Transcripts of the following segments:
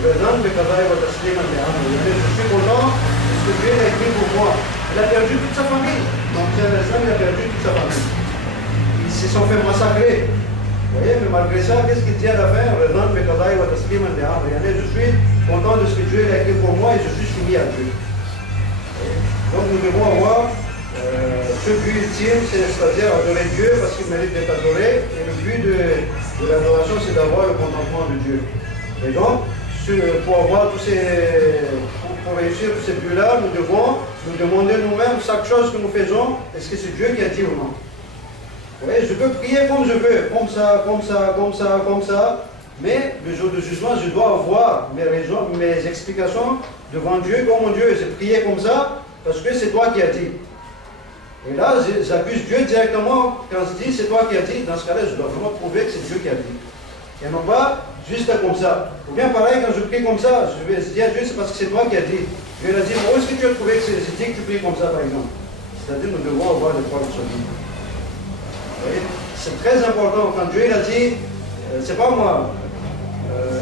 Je suis content de ce que Dieu a écrit pour moi. Il a perdu toute sa famille. Donc il a perdu toute sa famille. Ils se sont fait massacrer. Vous voyez, mais malgré ça, qu'est-ce qu'il dit à la fin? Je suis content de ce que Dieu a écrit pour moi et je suis soumis à Dieu. Donc nous devons avoir ce but ultime, c'est-à-dire adorer Dieu parce qu'il mérite d'être adoré. Et le but de l'adoration, c'est d'avoir le contentement de Dieu. Et donc, pour réussir tous ces buts-là, nous devons nous demander nous-mêmes chaque chose que nous faisons, est-ce que c'est Dieu qui a dit ou non? Vous voyez, je peux prier comme je veux, comme ça, mais le jour de jugement, je dois avoir mes raisons, mes explications devant Dieu. Oh mon Dieu, j'ai prié comme ça parce que c'est toi qui as dit. Et là, j'accuse Dieu directement quand je dis c'est toi qui as dit. Dans ce cas-là, je dois vraiment prouver que c'est Dieu qui a dit. Et non pas juste comme ça. Ou bien pareil, quand je prie comme ça, je vais dire à Dieu, c'est parce que c'est toi qui as dit. Dieu a dit, où est-ce que tu as trouvé que c'est dit que tu pries comme ça, par exemple? C'est-à-dire, nous devons avoir des preuves solides. C'est très important. Quand Dieu a dit, c'est pas moi,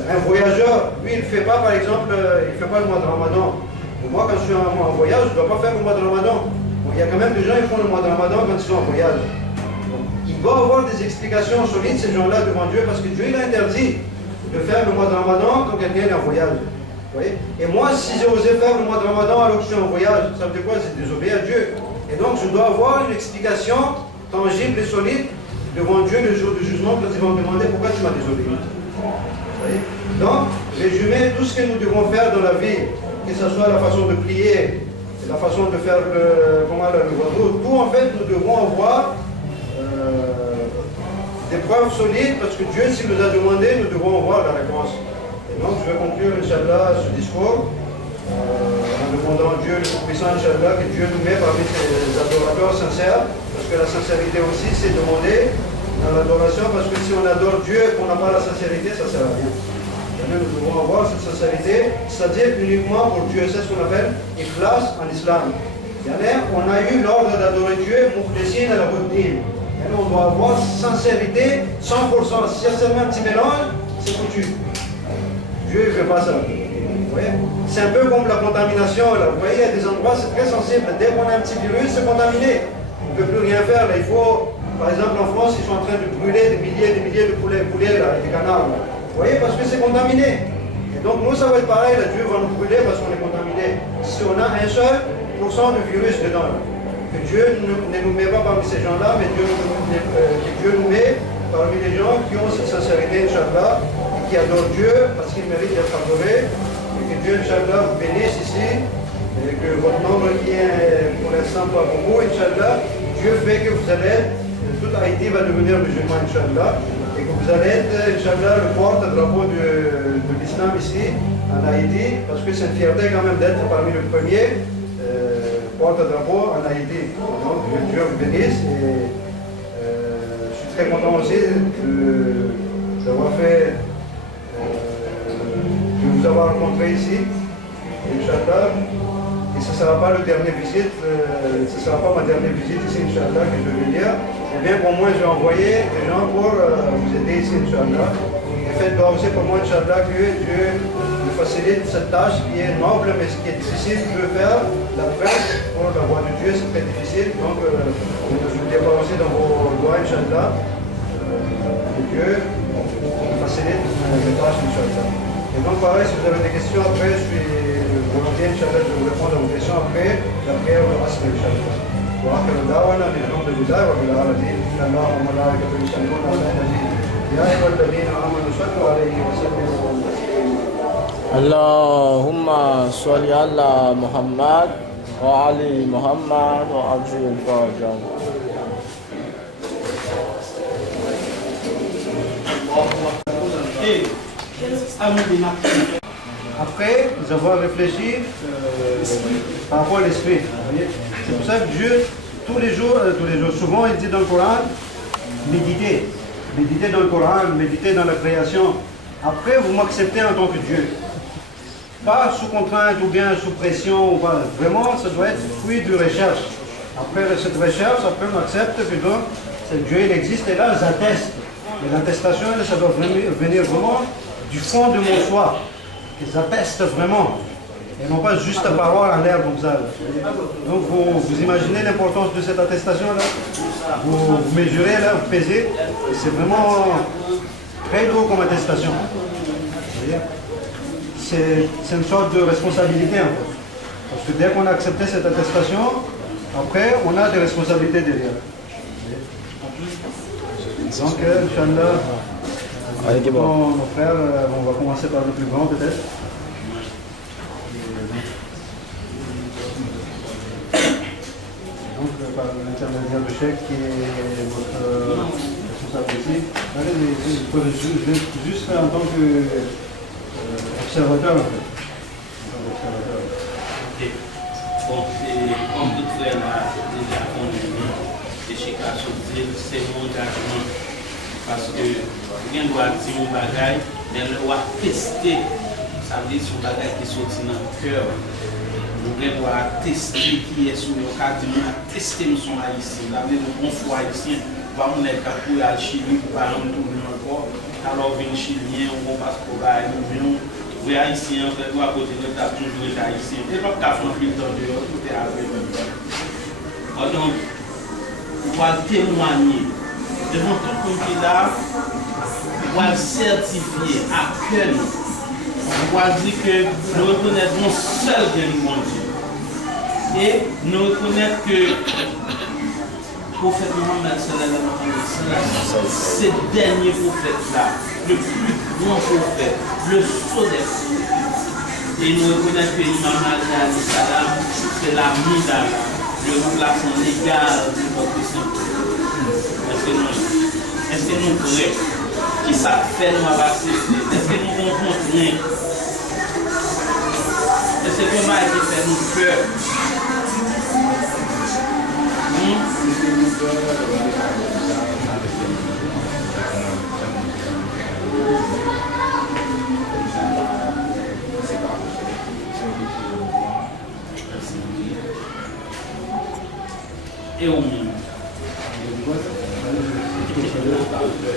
un voyageur, lui, il ne fait pas, par exemple, il ne fait pas le mois de Ramadan. Et moi, quand je suis en voyage, je ne dois pas faire le mois de Ramadan. Bon, il y a quand même des gens qui font le mois de Ramadan quand ils sont en voyage. Il doit avoir des explications solides, ces gens-là, devant Dieu, parce que Dieu, il a interdit de faire le mois de Ramadan quand quelqu'un est en voyage. Vous voyez? Et moi, si j'ai osé faire le mois de Ramadan alors que je suis en voyage, ça veut dire quoi? C'est désobéir à Dieu. Et donc, je dois avoir une explication tangible et solide devant Dieu le jour du jugement quand ils vont me demander pourquoi tu m'as désobéi. Vous voyez? Donc, résumer tout ce que nous devons faire dans la vie, que ce soit la façon de prier, la façon de faire le tout en fait, nous devons avoir des preuves solides parce que Dieu, s'il nous a demandé, nous devons avoir la réponse. Et donc, je vais conclure, Inch'Allah, ce discours en demandant à Dieu, le Tout-Puissant, Inch'Allah, que Dieu nous met parmi ses adorateurs sincères, parce que la sincérité aussi, c'est demander dans l'adoration, parce que si on adore Dieu et qu'on n'a pas la sincérité, ça ne sert à rien. Nous devons avoir cette sincérité, c'est-à-dire uniquement pour Dieu. C'est ce qu'on appelle ikhlas en islam. On a eu l'ordre d'adorer Dieu, mukhlisin al-Huddin. On doit avoir sincérité, 100%. Si il y a seulement un petit mélange, c'est foutu. Dieu ne fait pas ça. Vous voyez? C'est un peu comme la contamination. Là. Vous voyez, il y a des endroits, c'est très sensible. Dès qu'on a un petit virus, c'est contaminé. On ne peut plus rien faire. Là. Il faut, par exemple, en France, ils sont en train de brûler des milliers de poulets là, et des canards. Là. Vous voyez, parce que c'est contaminé. Et donc, nous, ça va être pareil. Là. Dieu va nous brûler parce qu'on est contaminé. Si on a un seul % de virus dedans. Là. Que Dieu ne nous met pas parmi ces gens-là, mais que Dieu nous met parmi les gens qui ont cette sincérité, Inch'Allah, et qui adorent Dieu parce qu'ils méritent d'être adorés. Et que Dieu, Inch'Allah, vous bénisse ici, et que votre nombre qui est pour l'instant pas beaucoup, Inch'Allah, Dieu fait que vous allez être, toute Haïti va devenir musulman, Inch'Allah, et que vous allez être, Inch'Allah, le porte-drapeau de l'islam ici, en Haïti, parce que c'est une fierté quand même d'être parmi les premiers. Porte-drapeau en Haïti. Donc, que Dieu vous bénisse et je suis très content aussi d'avoir fait, de vous avoir rencontré ici, Inch'Allah. Et ce ne sera pas le dernier visite, ce ne sera pas ma dernière visite ici, Inch'Allah, que je vais venir. Et bien qu'au moins j'ai envoyé des gens pour vous aider ici, Inch'Allah. Et faites doigt aussi pour moi, Inch'Allah, que Dieu facilite cette tâche qui est noble mais qui est difficile de faire. La presse pour la voix de Dieu, c'est très difficile. Donc, je vous dépose aussi dans vos doigts, Inch'Allah, que Dieu facilite les tâches, Inch'Allah. Et donc, pareil, si vous avez des questions après, je suis volontiers, Inch'Allah, je vais vous répondre à vos questions après la prière ou le reste, Inch'Allah. وآخر دعوانا من الحمد لله رب العالمين إن الله وملائكته يصلون على النبي يا أيها الذين آمنوا صلوا عليه وسلموا تسليما اللهم صل على محمد وعلي محمد وعجل الفرج. Après nous avons réfléchi par rapport à l'esprit. C'est pour ça que Dieu, tous les jours, souvent il dit dans le Coran, méditez dans le Coran, méditez dans la création. Après, vous m'acceptez en tant que Dieu. Pas sous contrainte ou bien sous pression. Ou pas. Vraiment, ça doit être fruit de recherche. Après cette recherche, après on accepte que donc, Dieu il existe et là j'atteste. Et l'attestation, ça doit venir vraiment du fond de mon soi. qu'ils attestent vraiment. Et non pas juste à parole en l'air comme ça. Donc vous imaginez l'importance de cette attestation-là. Vous mesurez là, vous pesez. C'est vraiment très lourd comme attestation. C'est une sorte de responsabilité en fait. Parce que dès qu'on a accepté cette attestation, après on a des responsabilités derrière. Donc, Inch'Allah, nos frères, on va commencer par le plus grand peut-être. Donc, par l'intermédiaire de Cheikh qui est votre responsable ici. Vous pouvez juste en tant qu'observateur en fait. Ok. Bon, comme tout frère l'a déjà connu, et Cheikh a choisi, c'est mon engagement. Parce que rien ne doit dire un bagage, mais on doit tester. Ça veut dire son bagage qui sorti dans le cœur. On doit tester qui est sur le cas de nous, tester son haïtien. La vie de bon foi haïtien, va on est capable à Chili, par exemple, tourner encore. Alors, vient Chilien, on va passer pour nous. Oui, haïtien, on doit continuer à toujours être haïtien. Et pas qu'à faire un peu de temps dehors, tout est avec nous. Donc, on va témoigner devant tout le monde qui est là, on va certifier à cœur. On va dire que nous reconnaissons non seul que nous mon Dieu. Et nous reconnaissons que le prophète Mohammed, c'est le dernier prophète-là, le plus grand prophète, le sceau des prophètes. Et nous reconnaissons que l'imam Ali Salam, c'est la mida, le remplaçant légal de notre Saint. Est-ce que nous croyons? Qui ça fait nous avancer? Est-ce que nous rencontrons? Est-ce que le mal qui fait nous peur? Et au monde.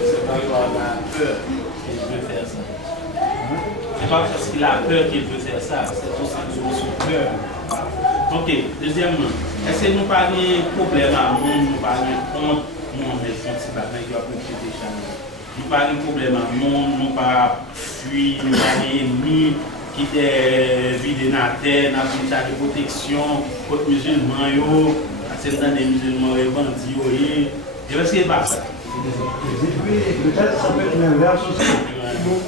C'est pas par la peur qu'il veut faire ça. C'est pas parce qu'il a peur qu'il veut faire ça. C'est tout simplement son peur. Ok, deuxièmement, est-ce que nous parlons de problème à monde, nous parlons de honte, nous on est sentis par qui a pu déjà. Nous parlons de problème à monde, nous parlons de fuir, nous parlons d'ennemis qui est vidé dans la terre, nous avons de protection contre les musulmans, c'est dans les musulmans et bandits. Et est-ce que c'est pas ça? Peut-être ça peut être l'inverse aussi.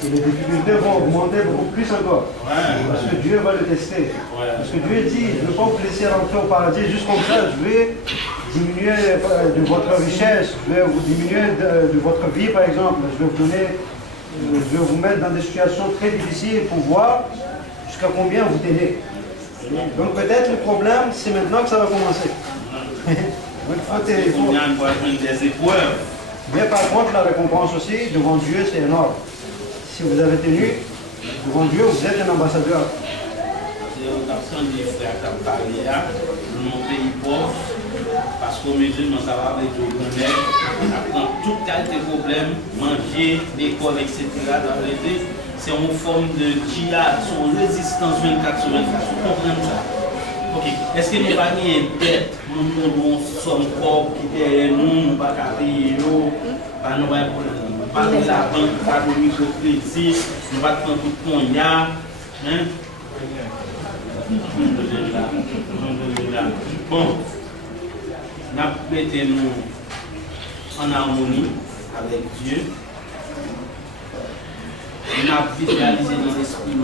Et les difficultés vont augmenter beaucoup plus encore. Parce que Dieu va le tester. Parce que Dieu dit, je ne vais pas vous laisser rentrer au paradis juste comme ça, je vais diminuer de votre richesse, je vais vous diminuer de votre vie par exemple, je vais vous mettre dans des situations très difficiles pour voir jusqu'à combien vous tenez. Donc peut-être le problème, c'est maintenant que ça va commencer. Il faut des épreuves. Mais par contre, la récompense aussi, devant Dieu, c'est énorme. Si vous avez tenu, devant Dieu, vous êtes un ambassadeur. Des frères qui ont parlé là, mon pays pauvre, parce qu'au musulman, ça va avec le connaître, apprendre toute qualité de problème, manger, l'école, etc. C'est une forme de djihad, son résistance 24/24. Vous comprenez ça? Ok. Est-ce que nous avons une dette, nous sommes corps qui est nous, nous ne pas payer, nous pas de la banque, pas de microcrédit, nous pas prendre tout le monde. Bon, nous mettons en harmonie avec Dieu. Nous avons visualisé dans l'esprit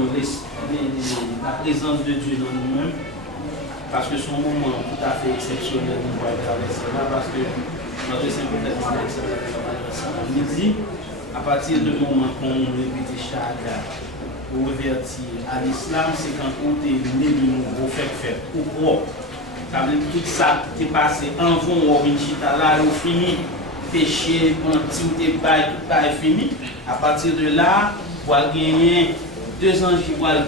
la présence de Dieu dans nous-mêmes. Parce que c'est un moment tout à fait exceptionnel de pouvoir traverser là, parce que notre Saint-Prophète nous dit, à partir du moment qu'on répète Shahada, ou revertir à l'islam, c'est quand on est né de nouveau, fait, ou propre. Ça veut dire tout ça qui est passé en vent, ou là, ou fini, péché, menti, tout est fini. À partir de là, on va gagner 2 ans qui vont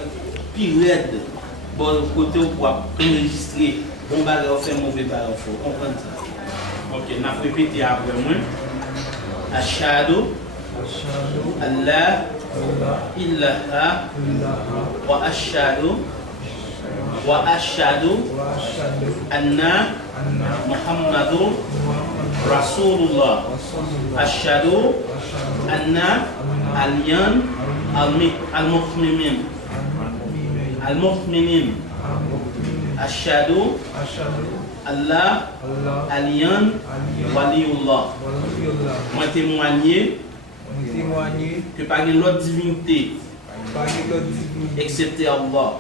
pire. Bon côté où pour enregistrer bon bagage fait mauvais bagage faut comprendre ça. OK, n'a répété après moi. Ashhadu Allah ilaha وأشهد أن محمد رسول الله أشهد أن المؤمنين أشهد Allah alien waliullah. Moi témoigner que par l'autre divinité excepté Allah.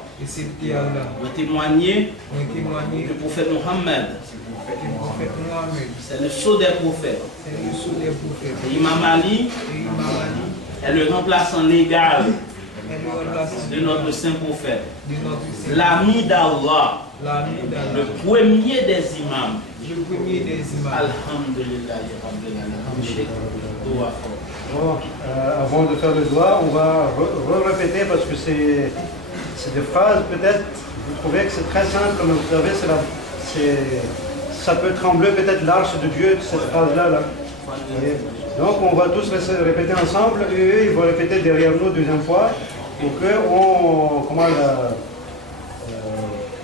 Moi témoigner que le prophète Mohammed c'est le sceau des prophètes. Et Imam Ali est le remplaçant légal de notre saint prophète, l'ami d'Allah, le premier des imams. Alhamdulillah. Avant de faire le doigt, on va répéter parce que c'est des phrases, peut-être, vous trouvez que c'est très simple, mais vous savez, ça peut trembler peut-être l'arche de Dieu, cette phrase-là. Là. Donc on va tous répéter ensemble, et eux, ils vont répéter derrière nous deuxième fois, pour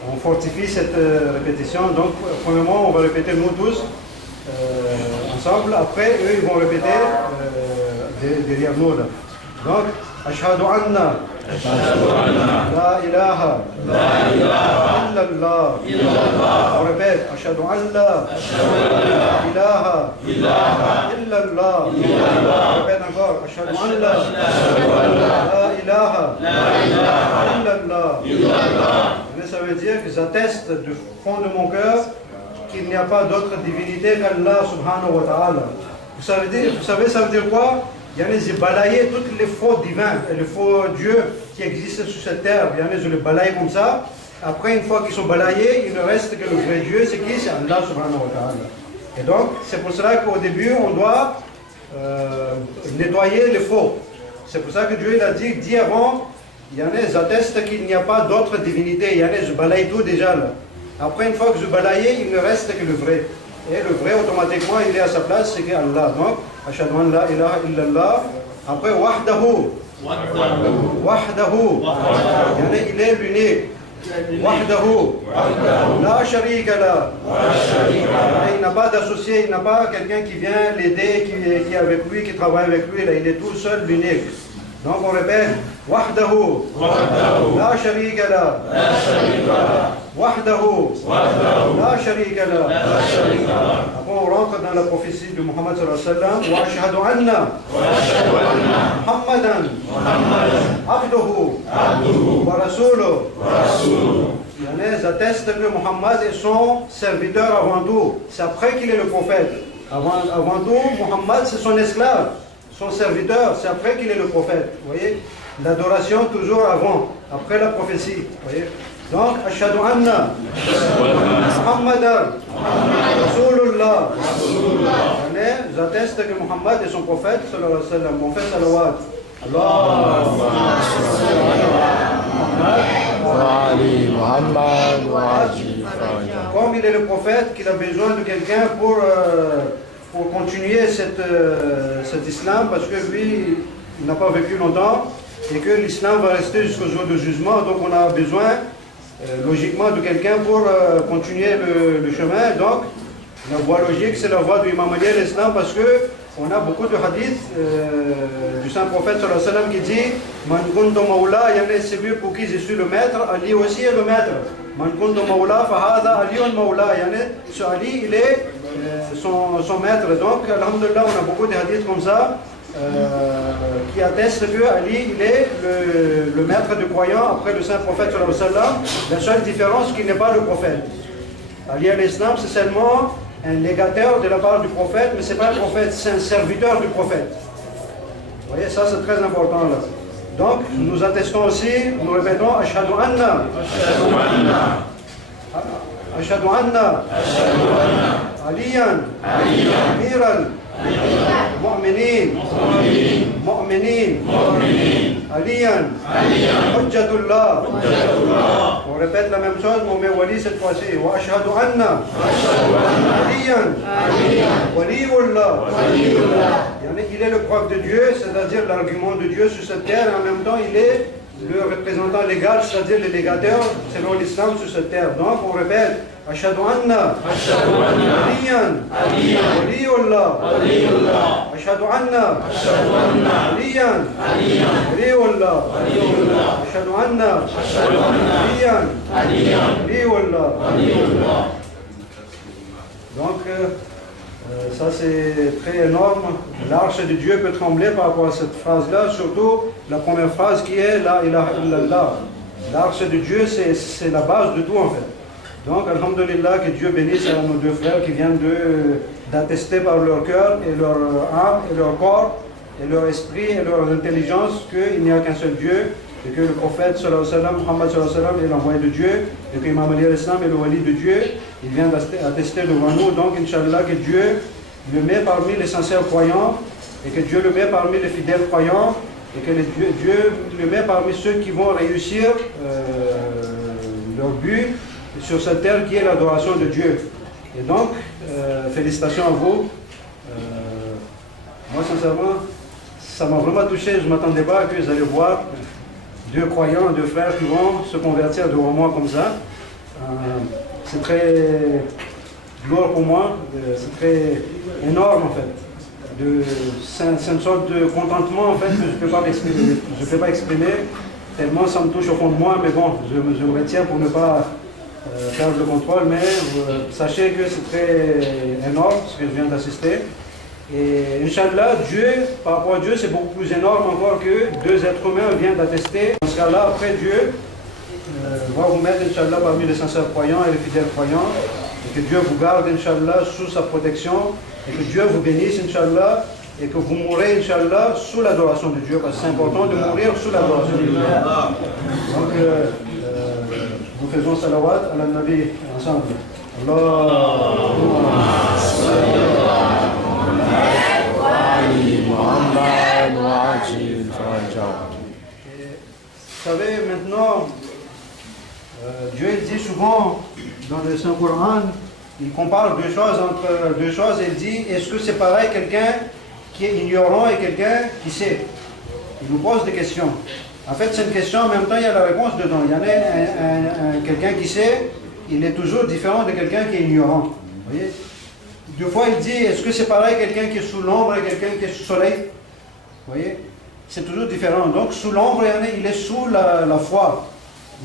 on fortifie cette répétition. Donc premièrement, on va répéter nous tous ensemble, après eux, ils vont répéter derrière nous. Là. Donc, Ashhadu anna la ilaha illallah. On répète, Ashhadu anna la ilaha illallah. On répète encore, Ashhadu anna la ilaha illallah. Ça veut dire que j'atteste du fond de mon cœur qu'il n'y a pas d'autre divinité qu'Allah subhanahu wa ta'ala. Vous savez, ça veut dire quoi? J'ai balayé tous les faux divins et les faux dieux qui existent sur cette terre. Je les balaye comme ça. Après, une fois qu'ils sont balayés, il ne reste que le vrai Dieu. C'est qui? C'est Allah subhanahu wa ta'ala. Et donc, c'est pour cela qu'au début, on doit nettoyer les faux. C'est pour ça que Dieu il a dit avant, j'atteste qu'il n'y a pas d'autre divinité. Je balaye tout déjà là. Après, une fois que je balaye, il ne reste que le vrai. Et le vrai, automatiquement, il est à sa place, c'est Allah. Donc, Ashhadu an la ilaha illallah. Après, wahdahu. Il est l'unique. Wahdahu. La sharika la. Il n'a pas d'associé, il n'a pas quelqu'un qui vient l'aider, qui est avec lui, qui travaille avec lui. Là, il est tout seul, l'unique. Donc, on répète. Wahdahu. La sharika la. Wahdahu. La sharika la. Après on rentre dans la prophétie de Muhammad sallallahu alayhi wa sallam. Wa ashhadu anna Muhammadan abduhu wa rasuluhu. J'atteste que Muhammad est son serviteur avant tout. C'est après qu'il est le prophète. Avant tout, Muhammad c'est son esclave, son serviteur. C'est après qu'il est le prophète. Vous voyez, l'adoration toujours avant, après la prophétie. Vous voyez. Donc, Ashhadu anna Muhammadan Rasulullah. J'atteste que Muhammad est son prophète, sallallahu alayhi wa sallam. On fait salawat. Comme il est le prophète, qu'il a besoin de quelqu'un pour continuer cet islam, parce que lui, il n'a pas vécu longtemps, et que l'islam va rester jusqu'au jour du jugement. Donc on a besoin logiquement de quelqu'un pour continuer le chemin. Donc la voie logique, c'est la voie de l'imam Ali à l'islam, parce que on a beaucoup de hadiths du saint prophète sallallahu alayhi wa sallam qui dit Man kuntu mawla, c'est lui pour qui je suis le maître, Ali aussi est le maître. Man kuntu mawla fahada aliyun mawla, ce Ali il est son maître. Donc alhamdulillah, on a beaucoup de hadiths comme ça qui attestent que Ali il est le maître du croyant après le saint prophète sallallahu alayhi wa sallam. La seule différence, qu'il n'est pas le prophète. Ali à l'islam, c'est seulement un légataire de la part du prophète, mais ce n'est pas un prophète, c'est un serviteur du prophète. Vous voyez, ça c'est très important là. Donc, nous attestons aussi, nous répétons, Ashhadu anna. Ashhadu anna. Aliyan. Amiral. Mu'minin. Aliyan. Hujjatullah. On répète la même chose, mais on met wali cette fois-ci. Wa ashhadu anna. Aliyan. Waliullah. Il est le prophète de Dieu, c'est-à-dire l'argument de Dieu sur cette terre, et en même temps il est le représentant légal, c'est-à-dire le légateur, selon l'islam sur cette terre. Donc on répète, Ashhadu anna aliyan waliyullah. Ashhadu anna aliyan waliyullah. Ashhadu anna aliyan waliyullah. Donc, ça c'est très énorme. L'arche de Dieu peut trembler par rapport à cette phrase-là, surtout la première phrase qui est La ilaha illallah. L'arche de Dieu, c'est la base de tout en fait. Donc, alhamdulillah, que Dieu bénisse à nos deux frères qui viennent d'attester par leur cœur et leur âme et leur corps et leur esprit et leur intelligence qu'il n'y a qu'un seul Dieu et que le prophète sallallahu alayhi wa sallam, Muhammad sallallahu alayhi wa sallam est l'envoyé de Dieu et que Imam Ali al-Islam est le wali de Dieu. Il vient d'attester devant nous, donc Inch'Allah que Dieu le met parmi les sincères croyants et que Dieu le met parmi les fidèles croyants et que Dieu le met parmi ceux qui vont réussir leur but sur cette terre qui est l'adoration de Dieu. Et donc, félicitations à vous. Moi, sincèrement, ça m'a vraiment touché. Je ne m'attendais pas que vous allez voir deux croyants, deux frères qui vont se convertir devant moi comme ça. C'est très lourd pour moi, c'est très énorme en fait. C'est une sorte de contentement en fait que je ne peux pas exprimer, tellement ça me touche au fond de moi, mais bon, je me retiens pour ne pas perdre le contrôle, mais sachez que c'est très énorme ce que je viens d'assister. Et Inch'Allah, Dieu, par rapport à Dieu, c'est beaucoup plus énorme encore que deux êtres humains viennent d'attester. Dans ce cas-là, après Dieu va vous mettre, Inch'Allah, parmi les sincères croyants et les fidèles croyants, et que Dieu vous garde, Inch'Allah, sous sa protection, et que Dieu vous bénisse, Inch'Allah, et que vous mourrez, Inch'Allah, sous l'adoration de Dieu, parce que c'est important de mourir sous l'adoration de Dieu. Donc, nous faisons salawat à la Nabi ensemble. Vous savez, maintenant, Dieu dit souvent dans le Saint-Coran, il compare deux choses, et il dit, est-ce que c'est pareil quelqu'un qui est ignorant et quelqu'un qui sait? Il nous pose des questions. En fait, c'est une question, en même temps, il y a la réponse dedans. Il y en a quelqu'un qui sait, il est toujours différent de quelqu'un qui est ignorant. Vous voyez? Deux fois, il dit, est-ce que c'est pareil quelqu'un qui est sous l'ombre et quelqu'un qui est sous le soleil? Vous voyez? C'est toujours différent. Donc, sous l'ombre, il est sous la foi.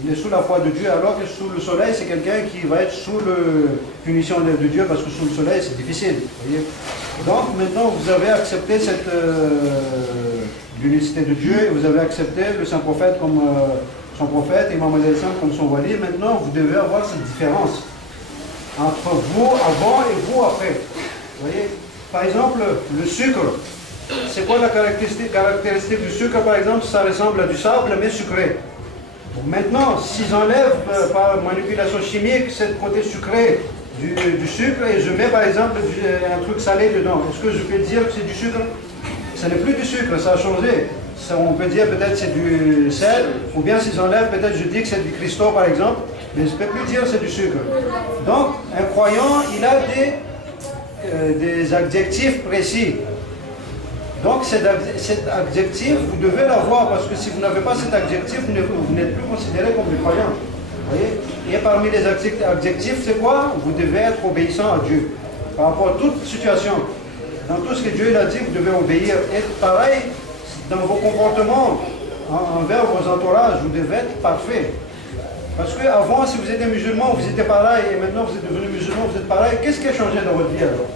Il est sous la foi de Dieu, alors que sous le soleil, c'est quelqu'un qui va être sous la punition de Dieu, parce que sous le soleil, c'est difficile. Vous voyez? Donc, maintenant, vous avez accepté l'unicité de Dieu, et vous avez accepté le Saint-Prophète comme son prophète, et Imam Ali comme son wali. Maintenant, vous devez avoir cette différence entre vous avant et vous après. Vous voyez? Par exemple, le sucre. C'est quoi la caractéristique du sucre, par exemple? Ça ressemble à du sable, mais sucré. Donc maintenant, s'ils enlèvent par manipulation chimique ce côté sucré du sucre et je mets par exemple un truc salé dedans, est-ce que je peux dire que c'est du sucre? Ce n'est plus du sucre, ça a changé. On peut dire peut-être c'est du sel, ou bien s'ils enlèvent, peut-être je dis que c'est du cristaux par exemple, mais je ne peux plus dire que c'est du sucre. Donc, un croyant, il a des adjectifs précis. Donc cet adjectif, vous devez l'avoir, parce que si vous n'avez pas cet adjectif, vous n'êtes plus considéré comme des croyants. Vous voyez? Et parmi les adjectifs, c'est quoi? Vous devez être obéissant à Dieu. Par rapport à toute situation. Dans tout ce que Dieu a dit, vous devez obéir. Et pareil, dans vos comportements, envers vos entourages, vous devez être parfait. Parce qu'avant, si vous étiez musulman, vous étiez pareil, et maintenant vous êtes devenu musulman, vous êtes pareil. Qu'est-ce qui a changé dans votre vie alors?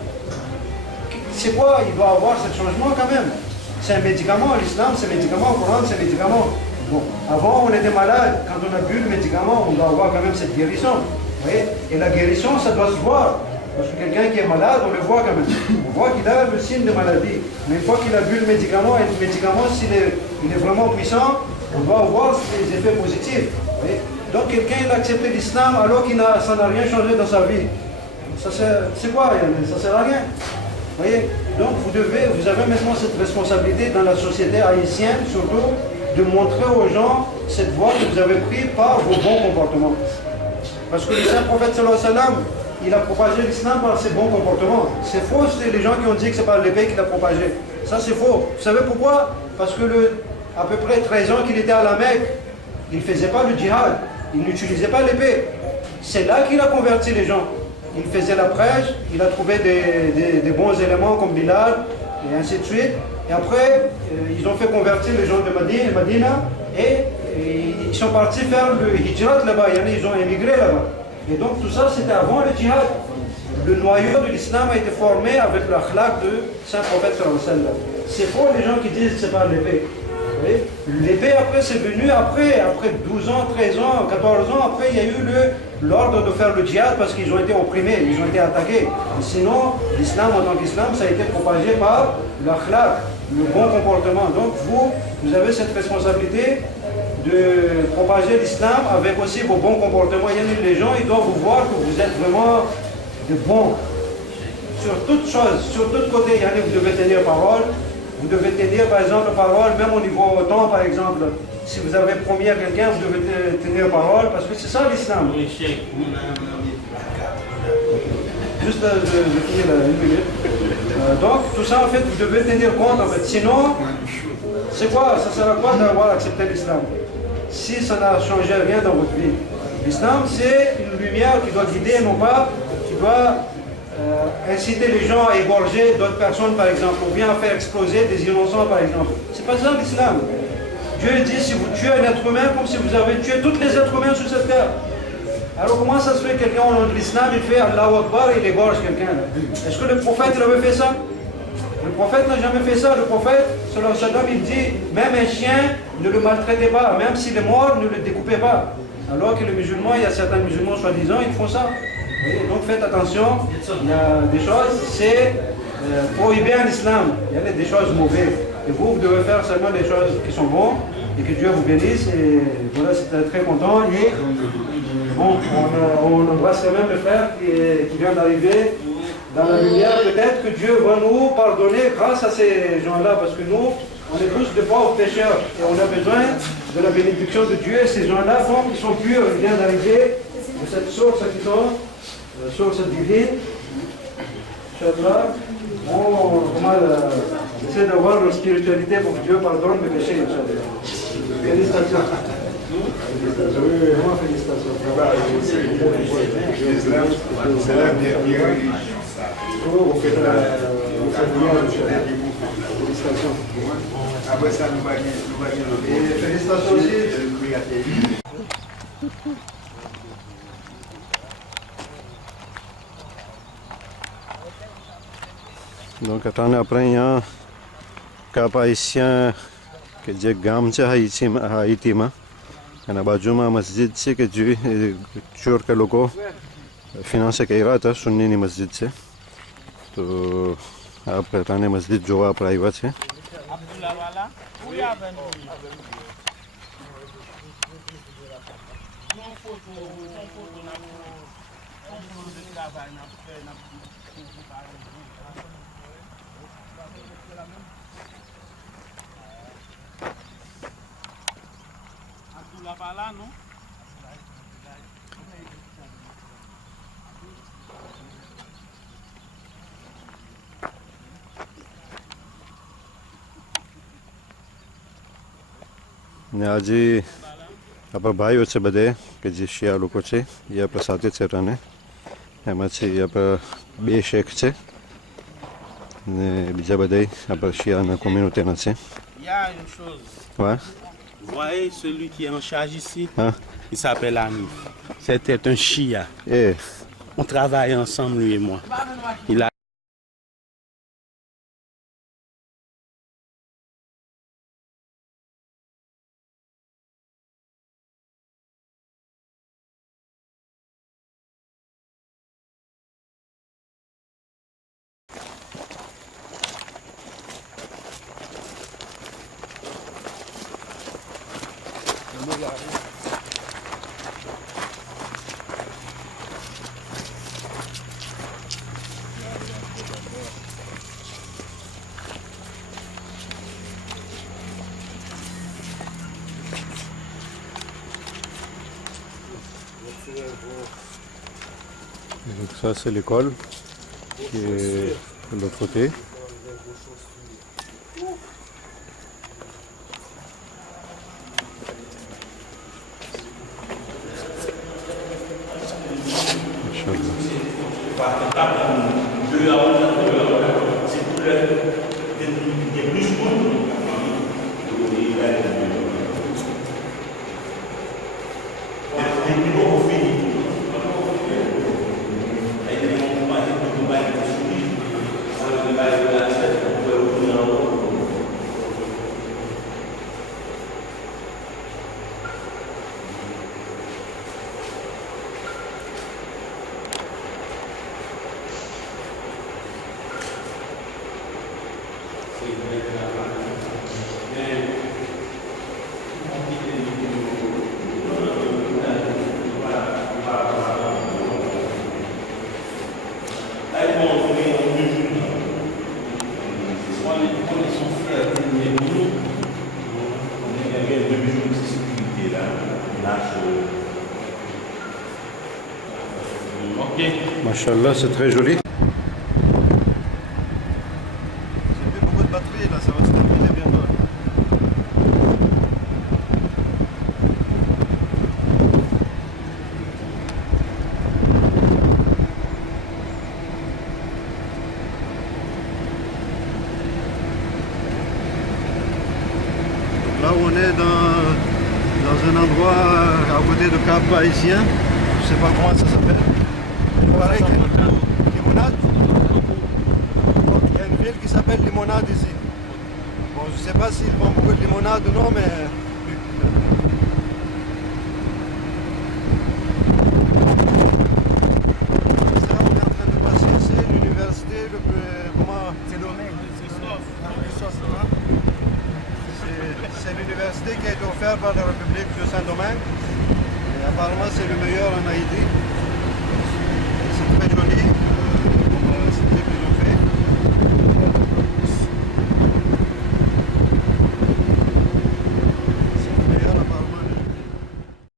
C'est quoi? Il doit avoir ce changement quand même. C'est un médicament, l'islam, c'est un médicament, le Coran, c'est un médicament. Bon, avant, on était malade, quand on a bu le médicament, on doit avoir quand même cette guérison. Vous voyez? Et la guérison, ça doit se voir. Parce que quelqu'un qui est malade, on le voit quand même. On voit qu'il a le signe de maladie. Mais une fois qu'il a bu le médicament, et le médicament, s'il est vraiment puissant, on doit voir les effets positifs. Vous voyez? Donc quelqu'un a accepté l'islam alors que ça n'a rien changé dans sa vie. C'est quoi? Ça ne sert à rien. Vous voyez? Donc vous avez maintenant cette responsabilité dans la société haïtienne, surtout, de montrer aux gens cette voie que vous avez prise par vos bons comportements. Parce que le Saint-Prophète sallallahu alayhi wa sallam, il a propagé l'islam par ses bons comportements. C'est faux, c'est les gens qui ont dit que c'est par l'épée qu'il a propagé. Ça c'est faux. Vous savez pourquoi? Parce que à peu près 13 ans qu'il était à la Mecque, il ne faisait pas le djihad, il n'utilisait pas l'épée. C'est là qu'il a converti les gens. Il faisait la prêche, il a trouvé des bons éléments comme Bilal, et ainsi de suite. Et après, ils ont fait convertir les gens de Medina, et ils sont partis faire le hijrat là-bas, ils ont émigré là-bas. Et donc tout ça, c'était avant le djihad. Le noyau de l'islam a été formé avec l'akhlaq de Saint-Prophète. C'est pour les gens qui disent que c'est pas l'épée. L'épée après c'est venu après 12 ans, 13 ans, 14 ans, après il y a eu l'ordre de faire le djihad parce qu'ils ont été opprimés, ils ont été attaqués. Sinon, l'islam en tant qu'islam, ça a été propagé par l'akhlaq, le bon comportement. Donc vous avez cette responsabilité de propager l'islam avec aussi vos bons comportements. Les gens, ils doivent vous voir que vous êtes vraiment de bons. Sur toutes choses, sur tous côtés, vous devez tenir parole. Vous devez tenir par exemple parole, même au niveau temps par exemple. Si vous avez promis à quelqu'un, vous devez tenir parole, parce que c'est ça l'islam. Juste de finir une minute. Donc tout ça en fait, vous devez tenir compte en fait. Sinon, c'est quoi? Ça sert à quoi d'avoir accepté l'islam? Si ça n'a changé rien dans votre vie. L'islam c'est une lumière qui doit guider, non pas qui doit inciter les gens à égorger d'autres personnes par exemple, ou bien à faire exploser des innocents par exemple. C'est pas ça l'islam. Dieu dit si vous tuez un être humain comme si vous avez tué tous les êtres humains sur cette terre. Alors comment ça se fait que quelqu'un au nom de l'islam il fait Allahu Akbar et il égorge quelqu'un? Est-ce que le prophète il avait fait ça? Le prophète n'a jamais fait ça. Le prophète sallallahu alayhi wa sallam il dit même un chien ne le maltraitez pas, même s'il est mort ne le découpez pas. Alors que les musulmans, il y a certains musulmans soi-disant ils font ça. Et donc faites attention, il y a des choses, c'est prohibé en islam, il y a des choses mauvaises. Et vous devez faire seulement des choses qui sont bonnes, et que Dieu vous bénisse, et voilà, c'était très content. Et bon, on embrasse quand même le frère qui vient d'arriver dans la lumière. Peut-être que Dieu va nous pardonner grâce à ces gens-là, parce que nous, on est tous de pauvres pécheurs, et on a besoin de la bénédiction de Dieu, et ces gens-là, comme ils sont purs, ils viennent d'arriver de cette source qui sont source divine, Inch'Allah, on essaie d'avoir leur spiritualité pour que Dieu pardonne mes péchés, Inch'Allah. Félicitations. Vraiment félicitations. C'est la dernière religion. Vous faites bien, Inch'Allah. Félicitations. Après ça, nous allons et félicitations aussi. Donc attendez après यहाँ cap haïtien કે જે ગામ છે હાઈતીમાં એના બાજુમાં મસ્જિદ છે કે જે ચોર કે લોકો ફિનાન્સે કર્યા હતા સુન્નીની મસ્જિદ છે તો આ પ્રકારની મસ્જિદ જોવા આપણે આવ્યા છે ને આજે આપણા ભાઈઓ છે બધે કે જે શિયા લોકો છે એ આપણા સાથે છે અને એમાં છે આપણા બે શેખ છે ને બીજા બધા આપણા શિયાના કોમ્યુનિટીના છે. Il y a une chose. Ouais. Vous voyez celui qui est en charge ici, Hein? il s'appelle Ami. C'était un chia. Et On travaille ensemble, lui et moi. Il a donc ça c'est l'école qui est de l'autre côté. Machallah, c'est très joli. J'ai plus beaucoup de batterie là, ça va se terminer bientôt. Là où on est dans un endroit à côté de Cap Haïtien, je sais pas comment ça s'appelle. Il paraît qu'il y a une limonade. Il y a une ville qui s'appelle Limonade ici. Bon, je sais pas s'ils vendent beaucoup de limonade ou non, mais... Ça, on est en train de passer, c'est l'université, comment... C'est l'université qui a été offerte par la République de Saint-Domingue. Et apparemment, c'est le meilleur en Haïti.